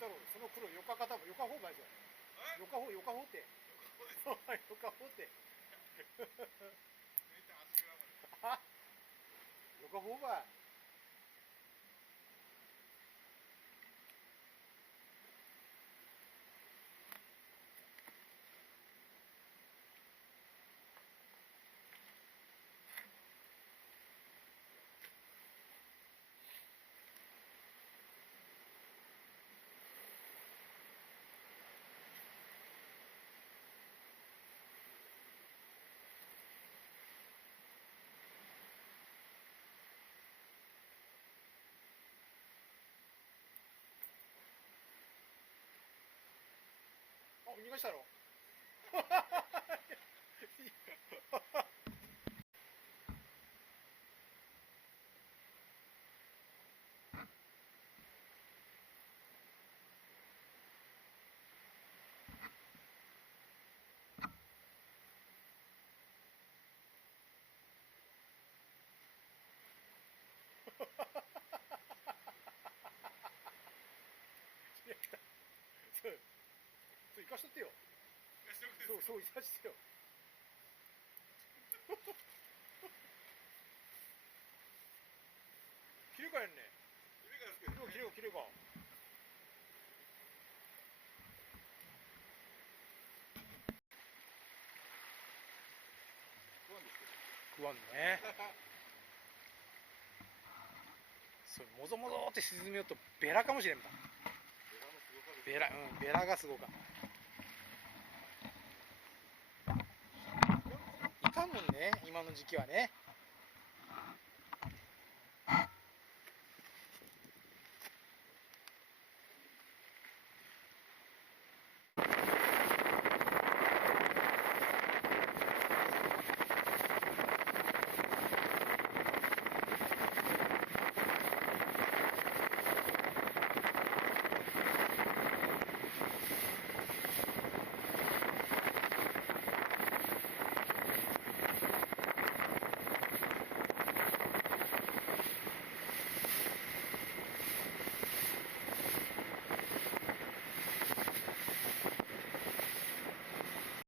太郎、その黒、よか方も、よかほうばいぞ。よかほう、よかほうって。よかほうって。よかほうばい。あ、逃がしたろ。そう、生かしとってよ。そう、生かしてよ。切るかやんね。切れよ、切れか。食わんね。そう、もぞもぞって沈めようとベラかもしれんば。ベラ、ベラがすごか。いかんもんね、今の時期はね。